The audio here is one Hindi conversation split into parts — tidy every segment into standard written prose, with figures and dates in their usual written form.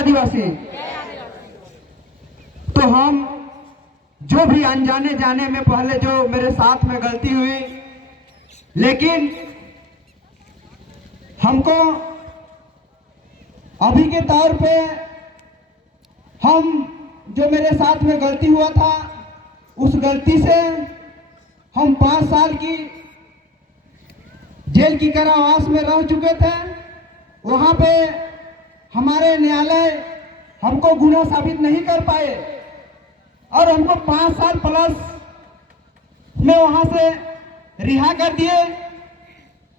आदिवासी। तो हम जो भी अनजाने जाने में पहले जो मेरे साथ में गलती हुई, लेकिन हमको अभी के तौर पे हम जो मेरे साथ में गलती हुआ था उस गलती से हम 5 साल की जेल की कारावास में रह चुके थे। वहां पे हमारे न्यायालय हमको गुनाह साबित नहीं कर पाए और हमको 5 साल प्लस में वहां से रिहा कर दिए।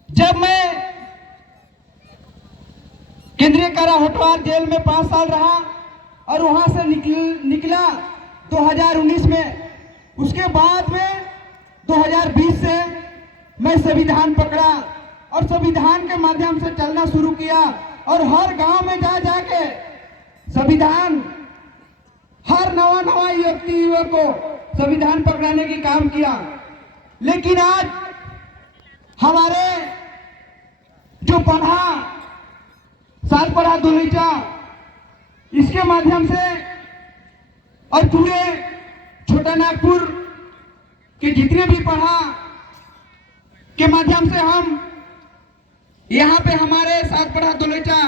जब मैं केंद्रीय कारा होटवार जेल में 5 साल रहा और वहां से निकला 2019 में, उसके बाद में 2020 से मैं संविधान पकड़ा और संविधान के माध्यम से चलना शुरू किया और हर गांव में जा जाके संविधान, हर नवा व्यक्ति युवक को संविधान पकड़ाने की काम किया। लेकिन आज हमारे जो साल पढ़ा दुलीचा, इसके माध्यम से और पूरे छोटा नागपुर के जितने भी पढ़ा के माध्यम से हम यहाँ पे हमारे साथ पढ़ा दुलीचा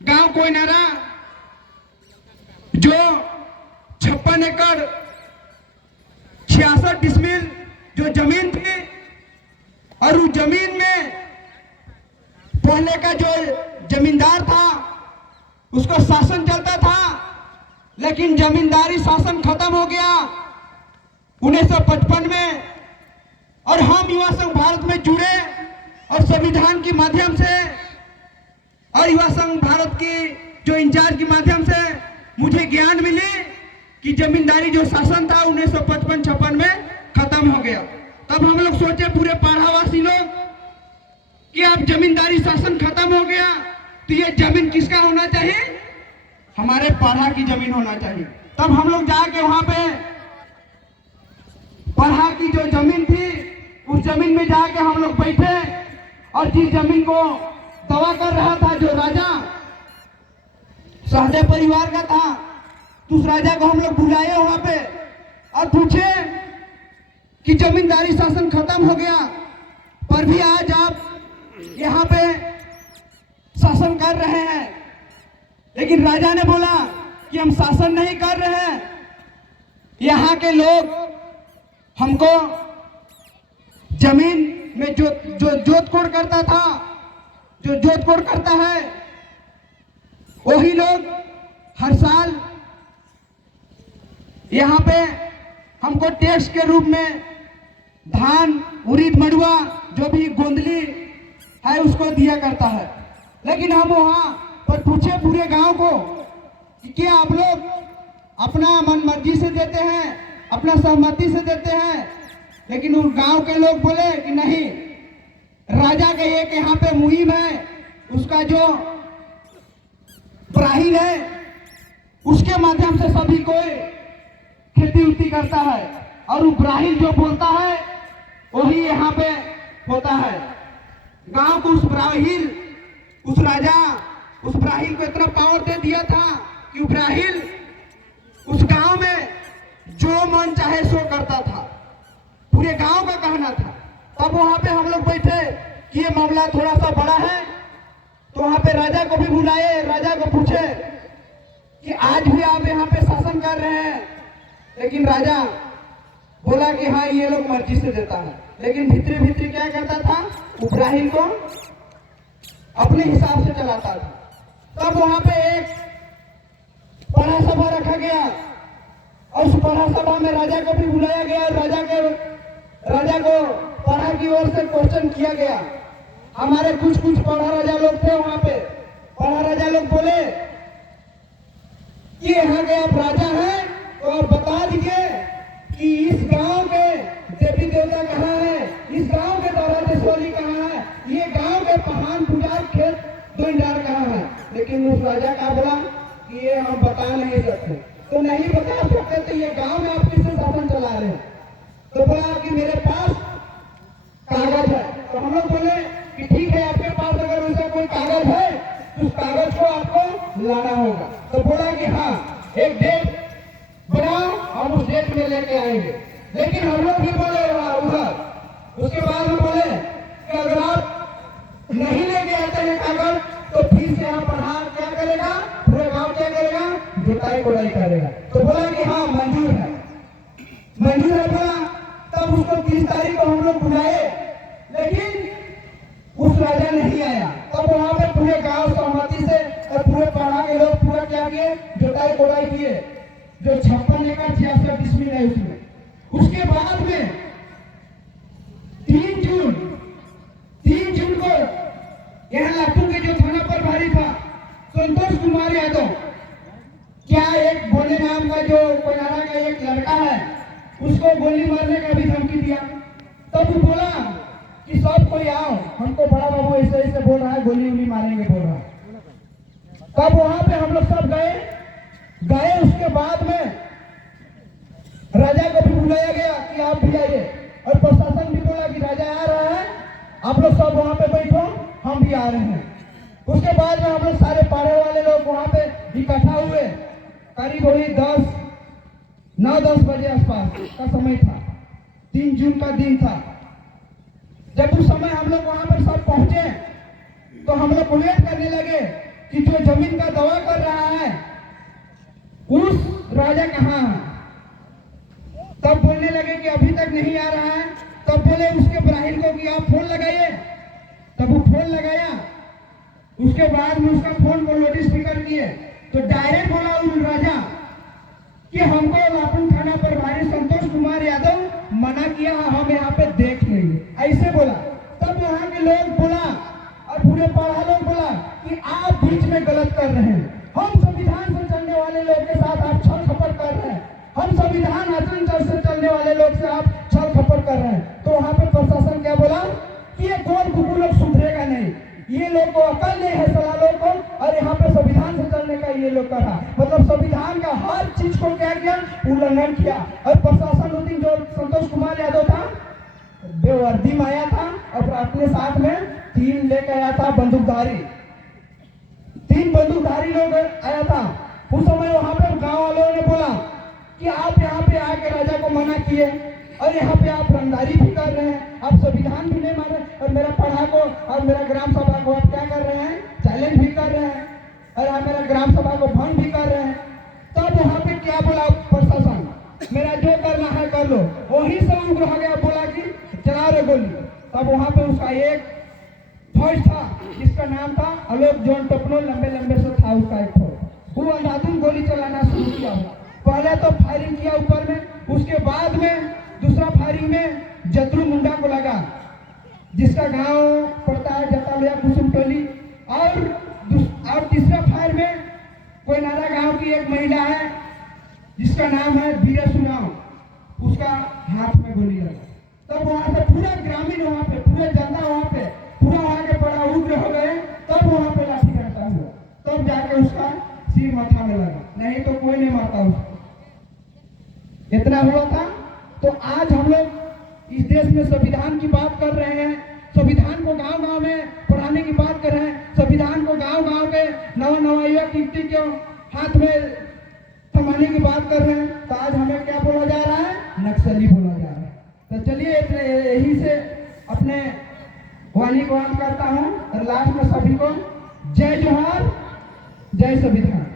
गांव कोयनारा जो 56 एकड़ 66 डिसमिल जो जमीन थी और उस जमीन में पहले का जो जमींदार था उसका शासन चलता था, लेकिन जमींदारी शासन खत्म हो गया 1955 में और हम युवा संघ भारत में जुड़े और संविधान के माध्यम से और युवा संघ भारत की जो इंचार्ज के माध्यम से मुझे ज्ञान मिली कि जमींदारी जो शासन था 1955-56 में खत्म हो गया। तब हम लोग सोचे पूरे पाढ़ावासी लोग कि अब जमींदारी शासन खत्म हो गया तो ये जमीन किसका होना चाहिए? हमारे पाढ़ा की जमीन होना चाहिए। तब हम लोग जाके वहां पे पाढ़ा की जो जमीन थी उस जमीन में जाके हम लोग बैठे और जिस जमीन को दवा कर रहा था जो राजा सहदेव परिवार का था, तो उस राजा को हम लोग बुलाए वहां पे और पूछे कि जमींदारी शासन खत्म हो गया पर भी आज आप यहाँ पे शासन कर रहे हैं। लेकिन राजा ने बोला कि हम शासन नहीं कर रहे हैं, यहाँ के लोग हमको जमीन में जो जोतकोड़ करता था, जो जोतकोड़ करता है, वही लोग हर साल यहाँ पे हमको टैक्स के रूप में धान, उड़ीद, मड़ुआ जो भी गोंदली है उसको दिया करता है। लेकिन हम वहां पर पूछे पूरे गांव को कि क्या आप लोग अपना मन मर्जी से देते हैं, अपना सहमति से देते हैं? लेकिन उस गांव के लोग बोले कि नहीं, राजा के एक यहाँ पे मुहिम है, उसका जो ब्राहिल है उसके माध्यम से सभी कोई खेती उती करता है और वो ब्राहिल जो बोलता है वही यहाँ पे होता है। गांव को उस राजा उस ब्राहिल को इतना पावर दे दिया था कि ब्राहिल उस गांव में जो मन चाहे सो करता था, पूरे गांव का कहना था। तब वहां पे हम लोग बैठे कि ये मामला थोड़ा सा बड़ा है, तो वहां पे राजा को भी बुलाए, राजा को पूछे कि आज भी आप यहाँ पे शासन कर रहे हैं? लेकिन राजा बोला कि हाँ ये लोग मर्जी से देता है, लेकिन भीतरी भीतरी क्या करता था, इब्राहिम को अपने हिसाब से चलाता था। तब वहां पे एक पढ़ा सभा रखा गया और उस पढ़ा सभा में राजा को भी बुलाया गया और राजा को पढ़ा की ओर से क्वेश्चन किया गया। हमारे कुछ पढ़ा राजा लोग थे वहां पे। पढ़ा राजा लोग बोले कि यहाँ के आप राजा हैं तो आप बता दीजिए कि इस गांव के देवी देवता कहाँ है, इस गांव के दौरा देशवाली कहाँ है, ये गांव के पहान पुजार खेत दोइंडार कहाँ है? लेकिन उस राजा का बोला कि ये हम बता नहीं सकते। तो नहीं बता सकते तो ये गांव में आप किससे शासन चला रहे हैं? तो बोला कि मेरे पास कागज है। तो हम लोग बोले कि ठीक है, आपके पास अगर वैसा कोई कागज है उस कागज को आपको लाना होगा। तो बोला कि हाँ एक डेट बनाओ, हम उस डेट में लेके आएंगे। लेकिन हम लोग भी बोले उधर। उसके बाद में बोले कि अगर आप नहीं लेके आते हैं कागज तो फिर से यहाँ प्रधान क्या करेगा, पूरे गांव क्या करेगा, जुताई कोड़ाई करेगा। तो बोला कि हाँ मंजूर है, मंजूर है बोला। तब उसको 30 तारीख को हम लोग बुलाए, लेकिन उस राजा नहीं आया। तब वहां पे पूरे गांव सहमति से और पूरे पाड़ा के लोग पूरा क्या किए, जुताई कोड़ाई किए। जो 56 एकड़ 66 डिसमिल है उसमें। उसके बाद में 3 जून को यहाँ लाखों के जो थाना प्रभारी था संतोष कुमार यादव, क्या एक भोले नाम का जो कोयनारा का एक लड़का है, उसको गोली मारने का भी धमकी दिया। तब वो बोला कि सब कोई आओ, हमको बड़ा बाबू ऐसे ऐसे बोल रहा है, गोली उली मारेंगे बोल रहा है। तब वहां पे हम लोग सब गए। उसके बाद में राजा को भी बुलाया गया कि आप भी आइए, और प्रशासन भी बोला कि राजा आ रहा है, आप लोग सब वहां पे बैठो, हम भी आ रहे हैं। उसके बाद में हम लोग सारे पाड़े वाले लोग वहां पे इकट्ठा हुए। करीब वही 9-10 बजे आसपास का समय था, 3 जून का दिन था। जब उस समय हम लोग वहां पर सब पहुंचे तो हम लोग वेट करने लगे कि जो जमीन का दावा कर रहा है उस राजा कहाँ है। तब बोलने लगे कि अभी तक नहीं आ रहा है। तब बोले उसके ब्राह्मण को कि आप फोन लगाइए। तब वो फोन लगाया। उसके बाद में उसका फोन को लाउड स्पीकर किए तो डायरेक्ट बोला उस राजा कि हमको लाखन थाना प्रभारी संतोष कुमार यादव मना किया, हम यहाँ पे देख लेंगे, ऐसे बोला। तब वहां के लोग बोला और पूरे पाड़ा लोग बोला कि आप बीच में गलत कर रहे हैं, हम संविधान से चलने वाले लोग के साथ आप छल खपट कर रहे हैं, हम संविधान आचरण से चलने वाले लोग से आप छल खपट कर रहे हैं। तो वहां पे प्रशासन क्या बोला कि ये गोल कुकू लोग सुधरेगा नहीं, ये लोग को अकल नहीं है सला लोग को, और यहाँ पे संविधान से चलने का ये लोग कहा, मतलब संविधान का हर चीज को क्या किया, उल्लंघन किया। और प्रशासन उस दिन जो संतोष कुमार यादव था बेवर्दी में आया था और अपने साथ में 3 लेकर आया था बंदूकधारी, 3 बंदूकधारी लोग आया था। उस समय वहां पे गांव वालों ने बोला कि आप यहाँ पे आके राजा को मना किए और यहाँ पे आप रंगदारी भी कर रहे हैं, आप संविधान भी नहीं मान रहे, और मेरा पढ़ा को और मेरा ग्राम सभा को आप क्या कर रहे हैं, चैलेंज भी कर रहे हैं, और आप मेरा ग्राम सभा को भंग भी कर रहे हैं। तब वहां पे क्या बोला प्रशासन, मेरा जो करना है कर लो। वही से उग्र हो गया, बोला कि चला रे गोली। तब वहां पे उसका एक फौज था जिसका नाम था आलोक जॉन टपनो, लंबे से था उसका एक फौज। वो अंधाधुंध गोली चलाना शुरू किया। पहले तो फायरिंग किया ऊपर में, उसके बाद में दूसरा फायरिंग में जतरू मुंडा को लगा, जिसका गांव पड़ता है जतालिया कुसुम टोली। और तीसरा फायर में कोयनारा गांव की एक महिला है जिसका नाम है बीरा सुनाव, उसका हाथ में गोली लगा। तब वहां से पूरा ग्रामीण वहां पे, पूरे जनता वहां पे, पूरा वहां के बड़ा उग्र हो गए। तब वहां पे लाठी काटा हुआ, तब जाके उसका सिर माथा में लगा, नहीं तो कोई नहीं मारता उसको। इतना हुआ था। तो आज हम लोग इस देश में संविधान की बात कर रहे हैं, संविधान को गांव-गांव में पढ़ाने की बात कर रहे हैं, संविधान को गांव-गांव के नवा युवा कीर्ति के हाथ में थमाने की बात कर रहे हैं। तो आज हमें क्या बोला जा रहा है, नक्सली बोला जा रहा है। तो चलिए यही से अपने वाणी को अंत करता हूँ और लास्ट में सभी को जय जोहार, जय संविधान।